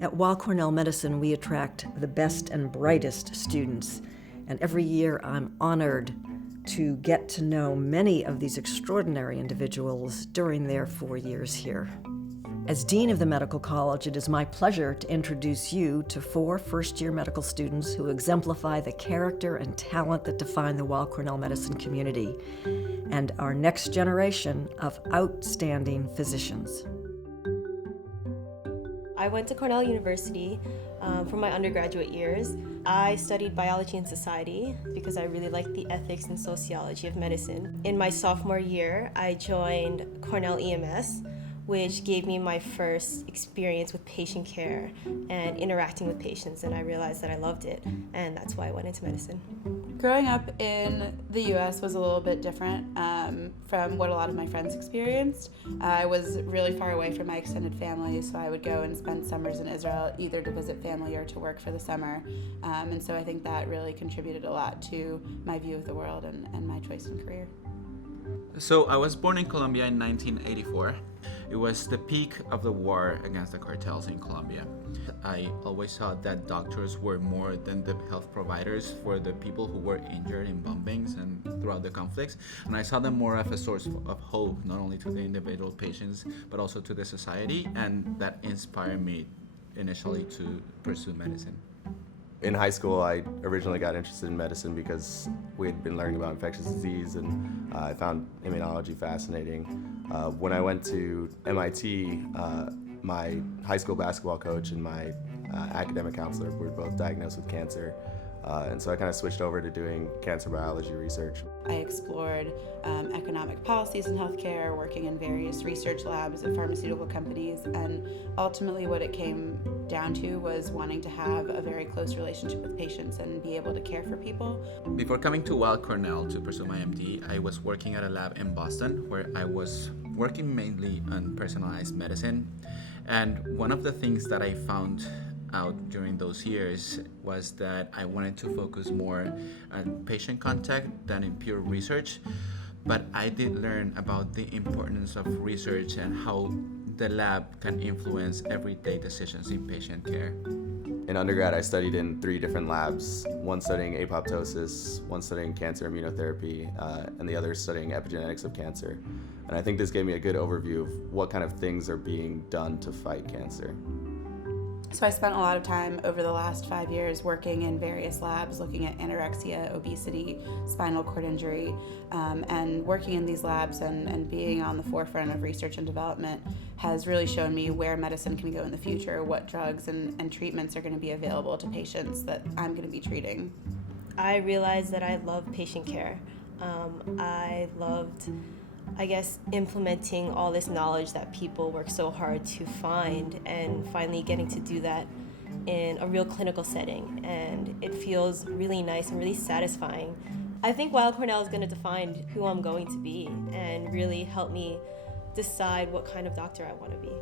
At Weill Cornell Medicine, we attract the best and brightest students, and every year I'm honored to get to know many of these extraordinary individuals during their 4 years here. As Dean of the Medical College, it is my pleasure to introduce you to 4 first-year medical students who exemplify the character and talent that define the Weill Cornell Medicine community and our next generation of outstanding physicians. I went to Cornell University for my undergraduate years. I studied biology and society because I really liked the ethics and sociology of medicine. In my sophomore year, I joined Cornell EMS, which gave me my first experience with patient care and interacting with patients, and I realized that I loved it, and that's why I went into medicine. Growing up in the U.S. was a little bit different from what a lot of my friends experienced. I was really far away from my extended family, so I would go and spend summers in Israel either to visit family or to work for the summer. And so I think that really contributed a lot to my view of the world and my choice in career. So I was born in Colombia in 1984. It was the peak of the war against the cartels in Colombia. I always thought that doctors were more than the health providers for the people who were injured in bombings and throughout the conflicts. And I saw them more as a source of hope, not only to the individual patients, but also to the society. And that inspired me initially to pursue medicine. In high school, I originally got interested in medicine because we had been learning about infectious disease, and I found immunology fascinating. When I went to MIT, my high school basketball coach and my academic counselor were both diagnosed with cancer. And so I kind of switched over to doing cancer biology research. I explored economic policies in healthcare, working in various research labs at pharmaceutical companies, and ultimately what it came down to was wanting to have a very close relationship with patients and be able to care for people. Before coming to Weill Cornell to pursue my MD, I was working at a lab in Boston where I was working mainly on personalized medicine. And one of the things that I found out during those years was that I wanted to focus more on patient contact than in pure research, but I did learn about the importance of research and how the lab can influence everyday decisions in patient care. In undergrad, I studied in 3 different labs, one studying apoptosis, one studying cancer immunotherapy, and the other studying epigenetics of cancer. And I think this gave me a good overview of what kind of things are being done to fight cancer. So I spent a lot of time over the last 5 years working in various labs looking at anorexia, obesity, spinal cord injury, and working in these labs and being on the forefront of research and development has really shown me where medicine can go in the future, what drugs and treatments are going to be available to patients that I'm going to be treating. I realized that I love patient care. I loved implementing all this knowledge that people work so hard to find and finally getting to do that in a real clinical setting. And it feels really nice and really satisfying. I think Weill Cornell is going to define who I'm going to be and really help me decide what kind of doctor I want to be.